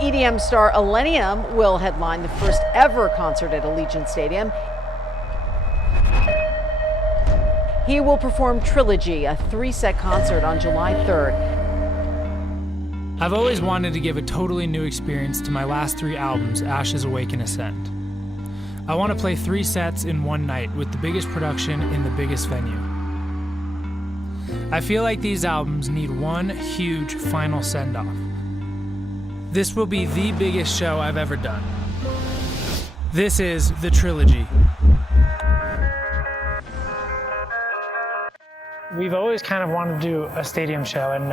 EDM star ILLENIUM will headline the first ever concert at Allegiant Stadium. He will perform Trilogy, a 3-set concert on July 3rd. I've always wanted to give a totally new experience to my last 3 albums, Ashes, Awake, and Ascend. I want to play 3 sets in one night with the biggest production in the biggest venue. I feel like these albums need one huge final send-off. This will be the biggest show I've ever done. This is the Trilogy. We've always kind of wanted to do a stadium show, and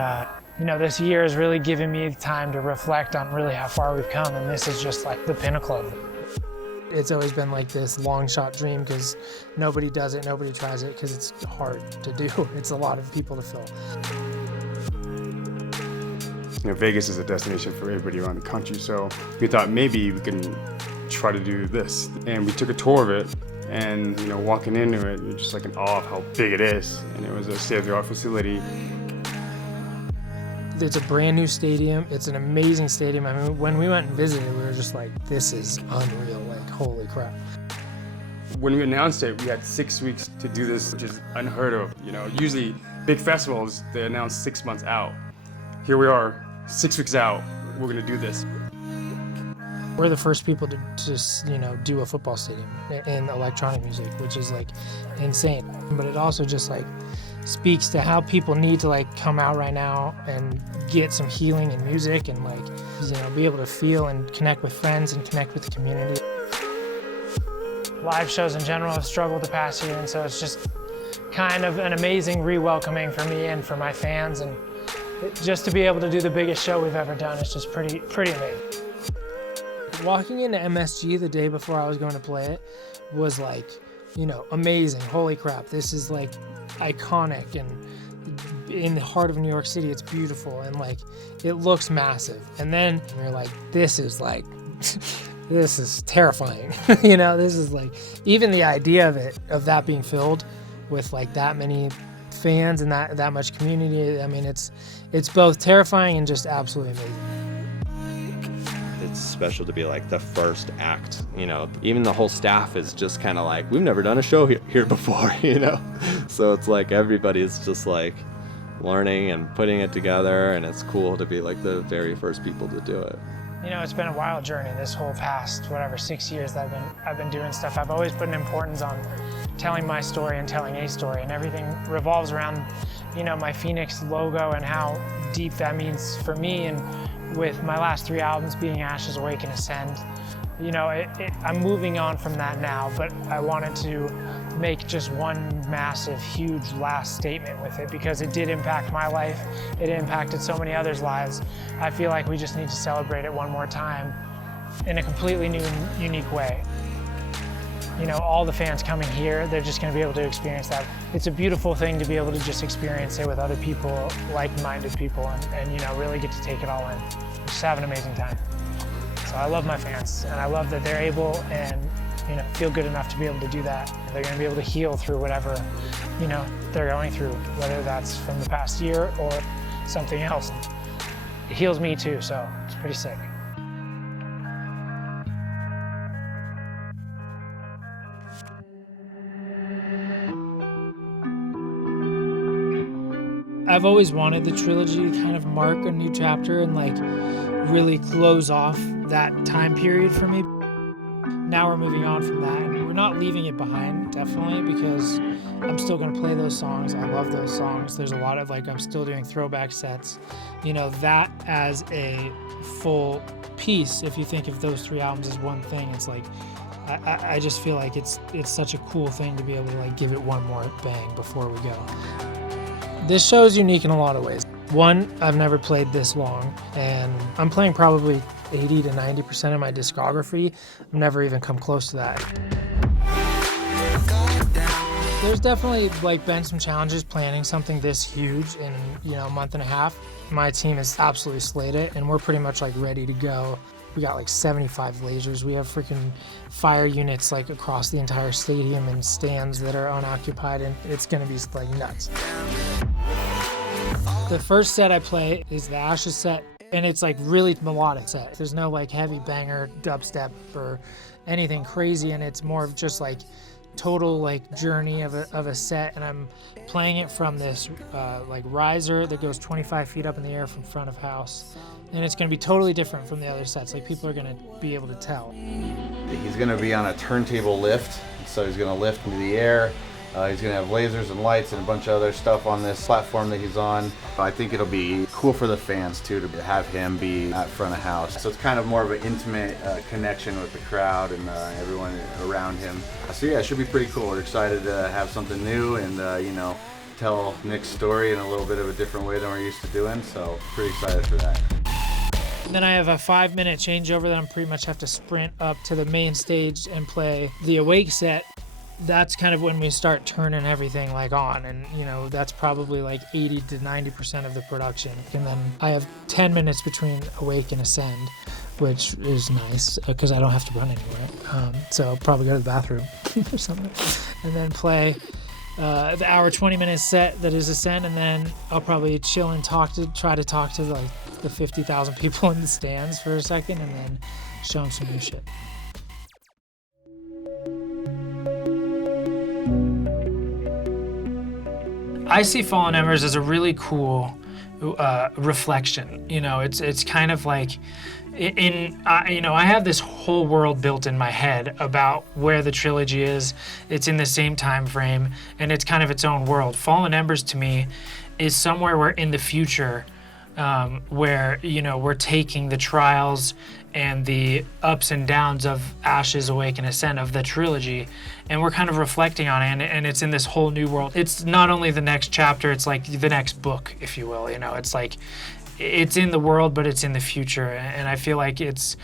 this year has really given me time to reflect on really how far we've come, and this is just like the pinnacle of it. It's always been like this long shot dream because nobody does it, nobody tries it because it's hard to do. It's a lot of people to fill. Vegas is a destination for everybody around the country, so we thought maybe we can try to do this. And we took a tour of it, and walking into it, you're just like in awe of how big it is. And it was a state-of-the-art facility. It's a brand new stadium. It's an amazing stadium. I mean, when we went and visited, we were just like, this is unreal, like, holy crap. When we announced it, we had 6 weeks to do this, which is unheard of. Usually big festivals, they announce 6 months out. Here we are, 6 weeks out, we're gonna do this. We're the first people to just, do a football stadium in electronic music, which is like insane. But it also just like speaks to how people need to like come out right now and get some healing in music and like, be able to feel and connect with friends and connect with the community. Live shows in general have struggled the past year, and so it's just kind of an amazing re-welcoming for me and for my fans, and just to be able to do the biggest show we've ever done is just pretty amazing. Walking into MSG the day before I was going to play it was like, amazing. Holy crap, this is like iconic, and in the heart of New York City, it's beautiful, and like it looks massive. And then you're like, this is like, this is terrifying. This is like, even the idea of that being filled with like that many fans and that much community, I mean, it's both terrifying and just absolutely amazing. It's special to be like the first act, even the whole staff is just kind of like, we've never done a show here before, so it's like everybody's just like learning and putting it together, and it's cool to be like the very first people to do it. It's been a wild journey this whole past 6 years that I've been doing stuff. I've always put an importance on telling my story and telling a story, and everything revolves around my Phoenix logo and how deep that means for me. And with my last 3 albums being Ashes, Awake, and Ascend, I'm moving on from that now, but I wanted to make just one massive, huge last statement with it because it did impact my life. It impacted so many others' lives. I feel like we just need to celebrate it one more time in a completely new, unique way. All the fans coming here, they're just going to be able to experience that. It's a beautiful thing to be able to just experience it with other people, like-minded people, and really get to take it all in. Just have an amazing time. So I love my fans, and I love that they're able and feel good enough to be able to do that. And they're going to be able to heal through whatever they're going through, whether that's from the past year or something else. It heals me too, so it's pretty sick. I've always wanted the Trilogy to kind of mark a new chapter and like really close off that time period for me. Now we're moving on from that, and we're not leaving it behind, definitely, because I'm still going to play those songs. I love those songs. There's a lot of I'm still doing throwback sets. That as a full piece, if you think of those 3 albums as one thing, it's like, I just feel like it's such a cool thing to be able to give it one more bang before we go. This show is unique in a lot of ways. One, I've never played this long, and I'm playing probably 80 to 90% of my discography. I've never even come close to that. There's definitely been some challenges planning something this huge in a month and a half. My team has absolutely slayed it, and we're pretty much ready to go. We got 75 lasers. We have freaking fire units across the entire stadium and stands that are unoccupied, and it's gonna be nuts. The first set I play is the Ashes set. And it's like really melodic set. There's no like heavy banger dubstep or anything crazy, and it's more of just like total like journey of a set. And I'm playing it from this like riser that goes 25 feet up in the air from front of house, and it's going to be totally different from the other sets. Like people are going to be able to tell. He's going to be on a turntable lift, so he's going to lift into the air. He's going to have lasers and lights and a bunch of other stuff on this platform that he's on. I think it'll be cool for the fans too to have him be at front of house. So it's kind of more of an intimate connection with the crowd and everyone around him. So yeah, it should be pretty cool. We're excited to have something new and you know, tell Nick's story in a little bit of a different way than we're used to doing. So pretty excited for that. Then I have a 5-minute changeover that I'm pretty much have to sprint up to the main stage and play the Awake set. That's kind of when we start turning everything like on, and you know, that's probably like 80 to 90% of the production. And then I have 10 minutes between Awake and Ascend, which is nice because I don't have to run anywhere. So I'll probably go to the bathroom or something, and then play the hour 20-minute set that is Ascend, and then I'll probably chill and try to talk to like the 50,000 people in the stands for a second, and then show them some new shit. I see Fallen Embers as a really cool reflection. You know, it's kind of like you know, I have this whole world built in my head about where the trilogy is. It's in the same time frame, and it's kind of its own world. Fallen Embers to me is somewhere where in the future, where, you know, we're taking the trials and the ups and downs of Ashes, Awake, and Ascend of the trilogy, and we're kind of reflecting on it, and it's in this whole new world. It's not only the next chapter, it's like the next book, if you will. You know, it's like, it's in the world, but it's in the future, and I feel like it's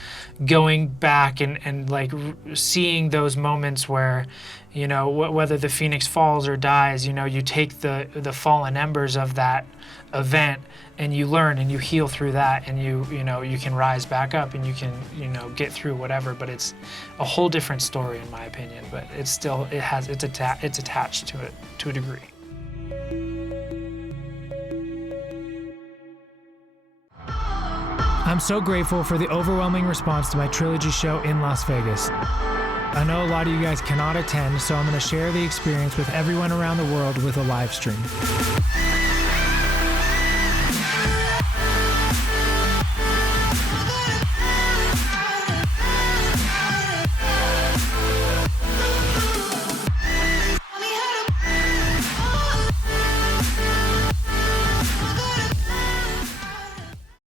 going back and like seeing those moments where, you know, whether the phoenix falls or dies, you know, you take the fallen embers of that event and you learn and you heal through that, and you know, you can rise back up and you can, you know, get through whatever. But it's a whole different story in my opinion, but it's still, it's attached to it to a degree. I'm so grateful for the overwhelming response to my trilogy show in Las Vegas. I know a lot of you guys cannot attend, so I'm going to share the experience with everyone around the world with a live stream.